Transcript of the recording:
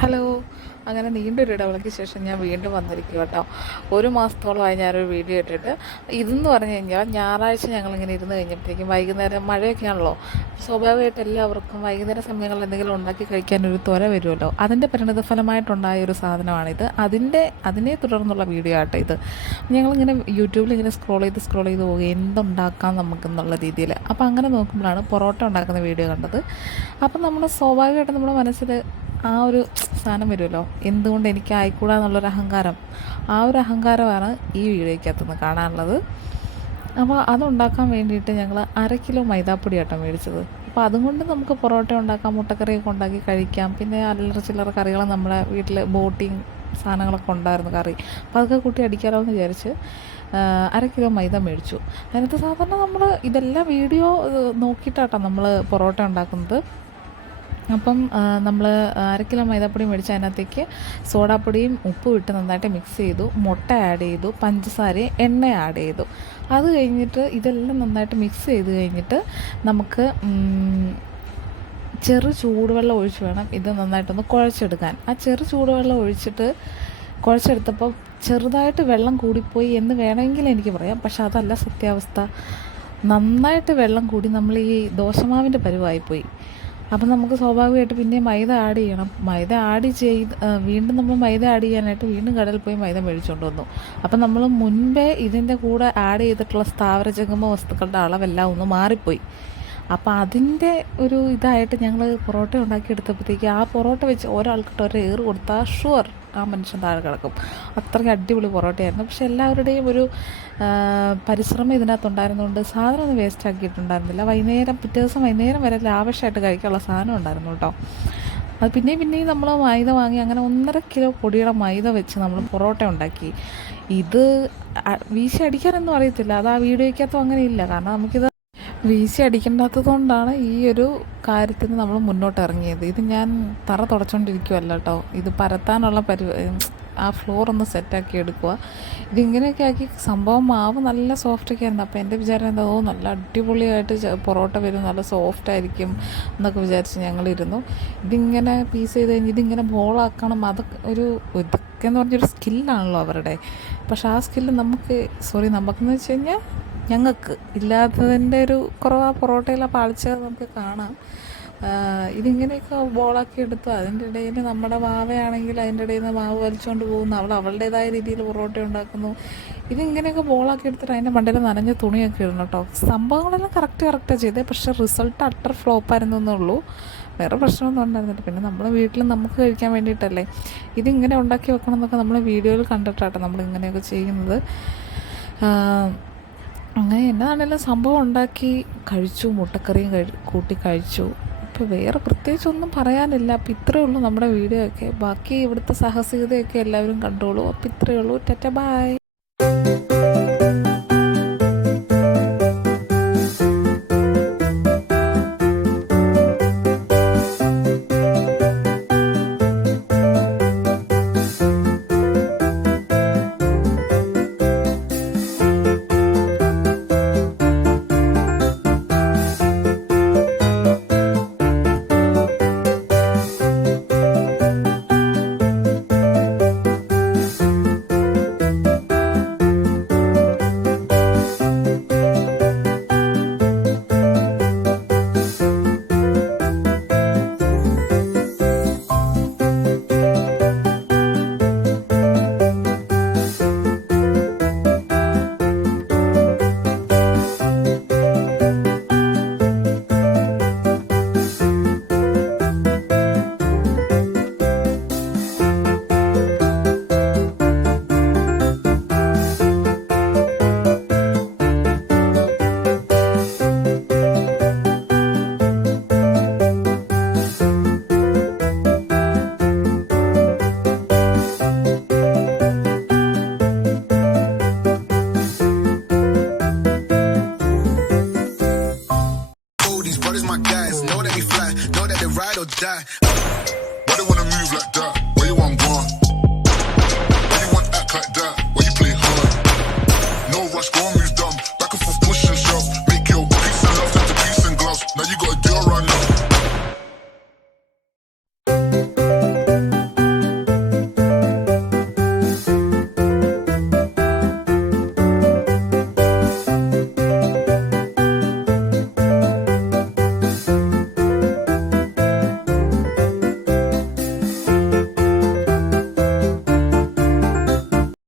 Hello. അങ്ങനെ നീണ്ടൊരു ഇടവേളയ്ക്ക് ശേഷം ഞാൻ വീണ്ടും വന്നിരിക്കും കേട്ടോ. ഒരു മാസത്തോളമായി ഞാനൊരു വീഡിയോ ഇട്ടിട്ട്. ഇതെന്ന് പറഞ്ഞു കഴിഞ്ഞാൽ ഞായറാഴ്ച ഞങ്ങളിങ്ങനെ ഇരുന്ന് കഴിഞ്ഞപ്പോഴത്തേക്കും വൈകുന്നേരം മഴയൊക്കെയാണല്ലോ, സ്വാഭാവികമായിട്ട് എല്ലാവർക്കും വൈകുന്നേര സമയങ്ങളിൽ എന്തെങ്കിലും ഉണ്ടാക്കി കഴിക്കാനൊരു ത്വര വരുമല്ലോ. അതിൻ്റെ പരിണിതഫലമായിട്ടുണ്ടായ ഒരു സാധനമാണിത്. അതിനെ തുടർന്നുള്ള വീഡിയോ ആട്ടോ ഇത്. ഞങ്ങളിങ്ങനെ യൂട്യൂബിൽ ഇങ്ങനെ സ്ക്രോൾ ചെയ്ത് പോകുക എന്തുണ്ടാക്കാം നമുക്കെന്നുള്ള രീതിയിൽ. അപ്പോൾ അങ്ങനെ നോക്കുമ്പോഴാണ് പൊറോട്ട ഉണ്ടാക്കുന്ന വീഡിയോ കണ്ടത്. അപ്പം നമ്മൾ സ്വാഭാവികമായിട്ട് നമ്മുടെ മനസ്സിൽ ആ ഒരു സാധനം വരുമല്ലോ, എന്തുകൊണ്ട് എനിക്ക് ആയിക്കൂടാ എന്നുള്ളൊരു അഹങ്കാരം. ആ ഒരു അഹങ്കാരമാണ് ഈ വീഡിയോയ്ക്കകത്തുനിന്ന് കാണാനുള്ളത്. അപ്പോൾ അതുണ്ടാക്കാൻ വേണ്ടിയിട്ട് ഞങ്ങൾ 1/2 കിലോ മൈദാപ്പൊടി ആട്ടോ മേടിച്ചത്. അപ്പോൾ അതുകൊണ്ട് നമുക്ക് പൊറോട്ട ഉണ്ടാക്കാം, മുട്ടക്കറിയൊക്കെ ഉണ്ടാക്കി കഴിക്കാം. പിന്നെ അല്ലറ ചില്ലറ കറികൾ നമ്മുടെ വീട്ടിൽ ബോട്ടിയും സാധനങ്ങളൊക്കെ ഉണ്ടായിരുന്നു, കറി. അപ്പോൾ അതൊക്കെ കൂട്ടി അടിക്കാമല്ലോ എന്ന് വിചാരിച്ച് 1/2 കിലോ മൈദ മേടിച്ചു. അതിനകത്ത് സാധാരണ നമ്മൾ ഇതെല്ലാം വീഡിയോ നോക്കിയിട്ടാട്ടോ നമ്മൾ പൊറോട്ട ഉണ്ടാക്കുന്നത്. അപ്പം നമ്മൾ 1/2 കിലോ മൈദാപ്പൊടി മേടിച്ച് അതിനകത്തേക്ക് സോഡാപ്പൊടിയും ഉപ്പും ഇട്ട് നന്നായിട്ട് മിക്സ് ചെയ്തു. മുട്ട ആഡ് ചെയ്തു, പഞ്ചസാരയും എണ്ണ ആഡ് ചെയ്തു. അത് കഴിഞ്ഞിട്ട് ഇതെല്ലാം നന്നായിട്ട് മിക്സ് ചെയ്ത് കഴിഞ്ഞിട്ട് നമുക്ക് ചെറു ചൂടുവെള്ളം ഒഴിച്ച് വേണം ഇത് നന്നായിട്ടൊന്ന് കുഴച്ചെടുക്കാൻ. ആ ചെറു ചൂടുവെള്ളം ഒഴിച്ചിട്ട് കുഴച്ചെടുത്തപ്പോൾ ചെറുതായിട്ട് വെള്ളം കൂടിപ്പോയി എന്ന് വേണമെങ്കിൽ എനിക്ക് പറയാം. പക്ഷെ അതല്ല സത്യാവസ്ഥ. നന്നായിട്ട് വെള്ളം കൂടി നമ്മൾ ഈ ദോശമാവിൻ്റെ പരുവായിപ്പോയി. അപ്പം നമുക്ക് സ്വാഭാവികമായിട്ട് പിന്നെ മൈദ ആഡ് ചെയ്യണം. മൈദ ആഡ് ചെയ്ത് വീണ്ടും നമ്മൾ മൈദ ആഡ് ചെയ്യാനായിട്ട് വീണ്ടും കടയിൽ പോയി മൈദ മേടിച്ചുകൊണ്ട് വന്നു. അപ്പം നമ്മൾ മുൻപേ ഇതിൻ്റെ കൂടെ ആഡ് ചെയ്തിട്ടുള്ള സ്ഥാവര ജംഗമ വസ്തുക്കളുടെ അളവെല്ലാം ഒന്ന് മാറിപ്പോയി. അപ്പോൾ അതിൻ്റെ ഒരു ഇതായിട്ട് ഞങ്ങൾ പൊറോട്ട ഉണ്ടാക്കിയെടുത്തപ്പോഴത്തേക്ക് ആ പൊറോട്ട വെച്ച് ഒരാൾക്കിട്ട് ഒരു ഏറ് കൊടുത്താൽ ഷുവർ ആ മനുഷ്യൻ താഴെ കിടക്കും. അത്രയ്ക്ക് അടിപൊളി പൊറോട്ടയായിരുന്നു. പക്ഷെ എല്ലാവരുടെയും ഒരു പരിശ്രമം ഇതിനകത്തുണ്ടായിരുന്നുകൊണ്ട് സാധനം ഒന്നും വേസ്റ്റ് ആക്കിയിട്ടുണ്ടായിരുന്നില്ല. പിറ്റേ ദിവസം വൈകുന്നേരം വരെ ലാവിഷായിട്ട് കഴിക്കാനുള്ള സാധനം ഉണ്ടായിരുന്നു കേട്ടോ. അത് പിന്നെയും നമ്മൾ മൈദ വാങ്ങി അങ്ങനെ 1.5 കിലോ പൊടിയുടെ മൈദ വെച്ച് നമ്മൾ പൊറോട്ട ഉണ്ടാക്കി. ഇത് വീശി അടിക്കാനൊന്നും അറിയത്തില്ല. അത് ആ വീഡിയോയ്ക്കകത്തും അങ്ങനെ ഇല്ല. കാരണം നമുക്കിത് വീശി അടിക്കേണ്ടാത്തത് കൊണ്ടാണ് ഈ ഒരു കാര്യത്തിന് നമ്മൾ മുന്നോട്ട് ഇറങ്ങിയത്. ഇത് ഞാൻ തറ തുടച്ചുകൊണ്ടിരിക്കുവല്ല കേട്ടോ. ഇത് പരത്താനുള്ള ആ ഫ്ലോർ ഒന്ന് സെറ്റാക്കി എടുക്കുക. ഇതിങ്ങനെയൊക്കെ ആക്കി സംഭവം മാവ് നല്ല സോഫ്റ്റൊക്കെ ആയിരുന്നു. അപ്പോൾ എൻ്റെ വിചാരം എന്താ, നല്ല അടിപൊളിയായിട്ട് പൊറോട്ട വരും, നല്ല സോഫ്റ്റായിരിക്കും എന്നൊക്കെ വിചാരിച്ച് ഞങ്ങളിരുന്നു. ഇതിങ്ങനെ പീസ് ചെയ്ത് കഴിഞ്ഞ് ഇതിങ്ങനെ ബോളാക്കണം. ഇതൊക്കെ എന്ന് പറഞ്ഞൊരു സ്കില്ലാണല്ലോ അവരുടെ. പക്ഷെ ആ സ്കില്ല് നമുക്കെന്ന് വെച്ച് കഴിഞ്ഞാൽ ഞങ്ങൾക്ക് ഇല്ലാത്തതിൻ്റെ ഒരു കുറവ് ആ പൊറോട്ടയിലെ പാളിച്ച നമുക്ക് കാണാം. ഇതിങ്ങനെയൊക്കെ ബോളാക്കി എടുത്തു. അതിൻ്റെ ഇടയിൽ നമ്മുടെ മാവയാണെങ്കിൽ അതിൻ്റെ ഇടയിൽ നിന്ന് മാവ് വലിച്ചുകൊണ്ട് പോകുന്നു. അവളുടേതായ രീതിയിൽ പൊറോട്ട ഉണ്ടാക്കുന്നു. ഇതിങ്ങനെയൊക്കെ ബോളാക്കി എടുത്തിട്ട് അതിൻ്റെ മണ്ടയിൽ നനഞ്ഞ തുണിയൊക്കെ ഇടണം കേട്ടോ. സംഭവങ്ങളെല്ലാം കറക്റ്റാണ് ചെയ്തത്. പക്ഷേ റിസൾട്ട് അട്ടർ ഫ്ലോപ്പായിരുന്നു എന്നുള്ളൂ. വേറെ പ്രശ്നമൊന്നും ഉണ്ടായിരുന്നില്ല. പിന്നെ നമ്മൾ വീട്ടിൽ നമുക്ക് കഴിക്കാൻ വേണ്ടിയിട്ടല്ലേ ഇതിങ്ങനെ ഉണ്ടാക്കി വെക്കണം എന്നൊക്കെ നമ്മൾ വീഡിയോയിൽ കണ്ടിട്ടാട്ടോ നമ്മളിങ്ങനെയൊക്കെ ചെയ്യുന്നത്. അങ്ങനെ എന്നാണെങ്കിലും സംഭവം ഉണ്ടാക്കി കഴിച്ചു, മുട്ടക്കറിയും കൂട്ടി കഴിച്ചു. ഇപ്പോൾ വേറെ പ്രത്യേകിച്ചൊന്നും പറയാനില്ല. അപ്പോൾ ഇത്രയേ ഉള്ളൂ നമ്മുടെ വീഡിയോ ഒക്കെ. ബാക്കി ഇവിടുത്തെ സാഹസികതയൊക്കെ എല്ലാവരും കണ്ടോളൂ. അപ്പോൾ ഇത്രയേ ഉള്ളൂ. Tata bye.